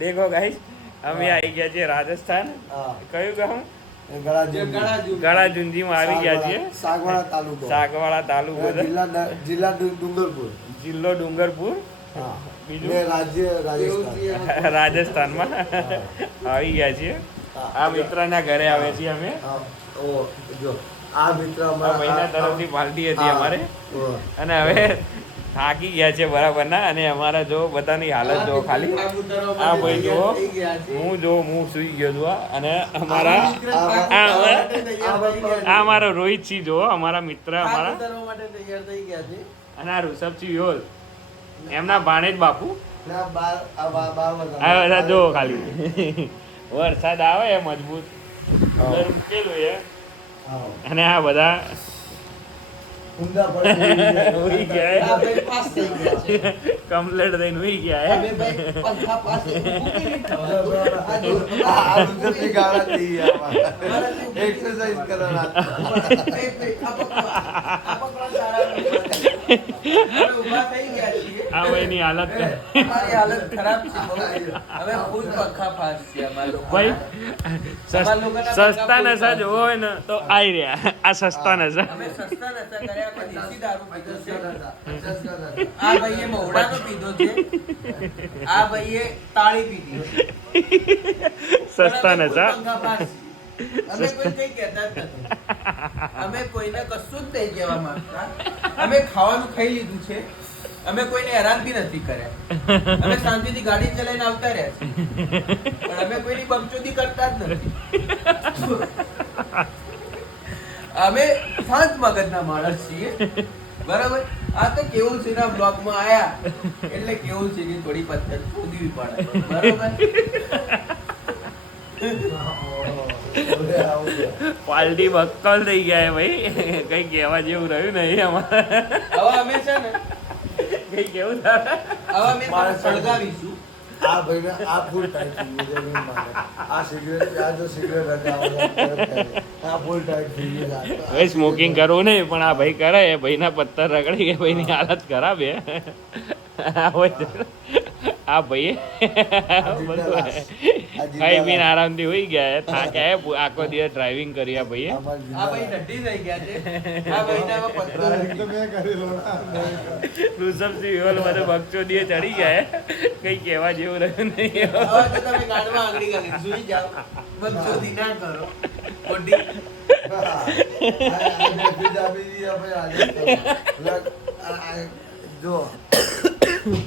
દેખો ગાઈસ અમે આવી ગયા છીએ રાજસ્થાન. કયું ગામ? ગળાજુંજીમાં આવી ગયા છીએ. સાગવાડા તાલુકો જિલ્લો ડુંગરપુર બીજું રાજસ્થાનમાં આવી ગયા છીએ. આ મિત્રના ઘરે આવે છીએ અમે. આ મિત્ર મહિના તરફથી પાર્ટી હતી અમારે અને હવે થાકી ગયા છે બરાબર ના. અને અમારા જો બધાની હાલત જો ખાલી આ ભાઈ જો હું સુઈ ગયો છું. અને અમારા આ અમારો રોહિત સિંહ જો અમારા મિત્ર અમારા અને આ ઋષભસિંહ યોલ એમના ભાણેજ બાપુ આ બધા જો ખાલી વરસાદ આવે એ મજબૂત મૂકેલું એ. અને આ બધા કમ્પ્લેટ થઈને ઉઈ ગયા આ ભાઈની હાલત ખરાબ છે. હવે ફૂલ પંખા ફાસ છે અમારા લોકો. ભાઈ સસ્તા નશા જોવો હોય ને તો આઈ રહ્યા. આ સસ્તા નશા અમે સસ્તા નશા કર્યા પણ દેશી દારૂ પીધો છે. આ ભાઈએ મહુડાનો પીધો છે. આ ભાઈએ તાળી પીધી સસ્તા નશા. અમે કોઈ કઈ કહેતા જ નથી. અમે કોઈને કશું જ નહીં કહેવા માંગતા. અમે ખાવાનું ખાઈ લીધું છે. અમે કોઈને હેરાન બી નથી કર્યા. અમે શાંતિથી ગાડી ચલાવીને આવતા રહ્યા છે. પણ અમે કોઈની બકચોદી કરતા જ નથી. અમે શાંત મગજના માણસ છીએ. બરાબર. આ તો કેવું છે ના બ્લોગમાં આયા એટલે કેવું છે કે થોડી પથ્થર ખોદવી પડે. બરાબર. પાલટી બક્કલ થઈ ગયા ભાઈ. કઈ કહેવા જેવું રહ્યું નહીં અમારે. હવે અમે છે ને કઈ કેવું થાય હવે અમે સળગાવીશું. આ ભાઈને આ ફૂલ ટાઈટ થઈ ગયું છે. આ સિગરેટ આ જો સિગરેટ આ ફૂલ ટાઈટ થઈ ગયું છે. ભાઈ સ્મોકિંગ કરવું નહીં પણ આ ભાઈ કરે ભાઈના પથ્થર રગડી ગયા. ભાઈની હાલત ખરાબ હે. આ ભાઈ ખાઈ પીને આરામથી હોઈ ગયા. થાક્યા આખો દિવસ ડ્રાઇવિંગ કરી આ ભાઈએ. આ ભાઈ ઢઢી થઈ ગયા છે. આ ભાઈના પથ્થર ઋષભસિંહ યોલ બધે બગચોદીએ ચડી ગયા. કઈ કહેવા જેવું રહ્યું નહીં. હવે તો તમે ગાડમાં આંગળી ગાલી સુઈ જાઓ. બકચોદી ના કરો ખોટી. જો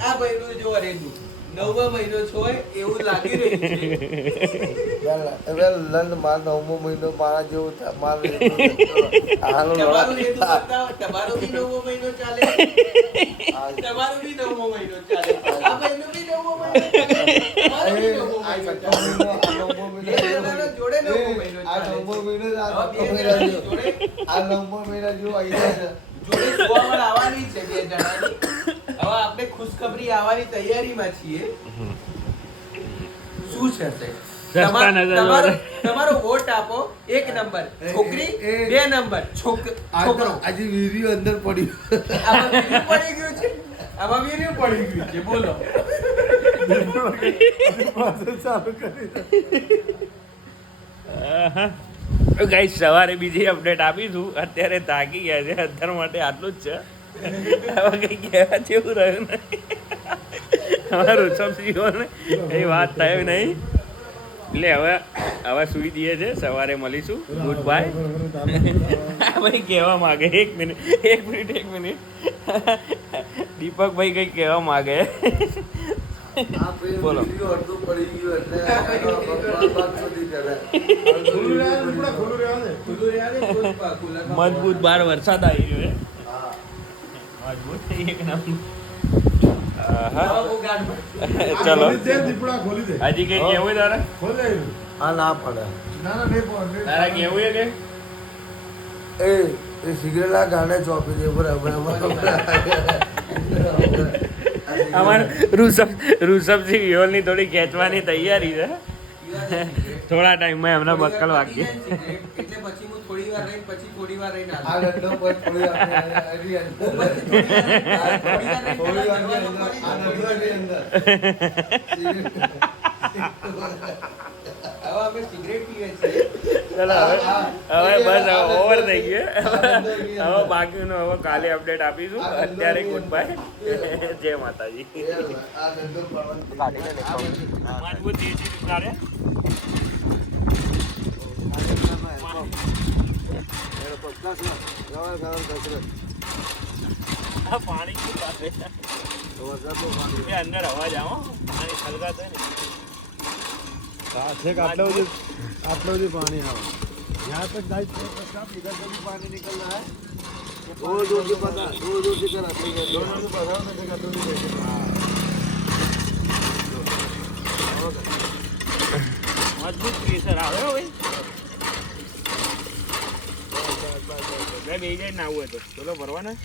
આ ભાઈનું જો રેડું 9મો મહિનો છોય એવું લાગી રહ્યું છે. હવે લંડ માર 9મો મહિનો મારા જેવું મારું તમારું રેડું બતાવો. તમારો બી 9મો મહિનો ચાલે. તમારો બી 9મો મહિનો ચાલે. આ ભાઈનો બી 9મો મહિનો ચાલે. તમારો બી 9મો મહિનો ચાલે. જોડે 9મો મહિનો ચાલે. જોડે સુવાવડ આવવાની છે 2 જણાની. હવે આપણે ખુશખબરી આવવાની તૈયારીમાં છીએ. શું છે તે? તમારો વોટ આપો. 1 નંબર છોકરી, 2 નંબર છોકરો. આજે વીડિયો અંદર પડ્યું. આમાં વીર્ય પડી ગયું છે. આમાં વીર્ય પડી ગયું છે. બોલો. ગાઈસ સવારે બીજી અપડેટ આપીશું. અત્યારે થાકી ગયા છે. અત્યાર માટે આટલું જ છે. હવે કઈ કહેવા જેવું રહ્યું નહીં. અમારું ઋષભસિંહોને કઈ વાત થાય નહીં. એટલે હવે સુઈ જઈએ છે. સવારે મળીશું. Good bye. ભાઈ કહેવા માગે. એક મિનિટ દીપકભાઈ કઈ કહેવા માગે. બોલો. મજબૂત બાર વરસાદ આવી ગયો. મજબૂત એક નંબર. ચલો હજી કઈ કેવું તારે? આ ના પડે. તારા કેવું કે એ સિગરેટ આ ગાને ચોપી દે બરાબર. અમારે ઋષભસિંહ યોલની થોડી ખેંચવાની તૈયારી છે. થોડા ટાઈમમાં એમના બક્કલ વાગીએ. એટલે પછી હું થોડી વાર રહીને પછી થોડી વાર રહીને આ ગંડો પર થોડી વાર અંદર હવે અમે સિગરેટ પીએ છીએ. ચલો હવે બસ ઓવર થઈ ગયું હવે બાકીનું હવે કાલે અપડેટ આપીશું અત્યારે ગુડ બાય જય માતાજી આ ધંધો કરવાનો. મજબૂત દેશી કાઢે પાણી શું પાસે અંદર અવાજ આવો પાણી ખલકા થાય ને आटलो जी पानी है यहाँ तक गाइस इधर से भी पानी निकल रहा है दूर दूर से पता दूर दूर से करा दोनों से पता होने देखा तो नहीं देखे મજબૂત પ્રેશર આવે હો ભાઈ બે જઈને આવું હતું ચલો ભરવાના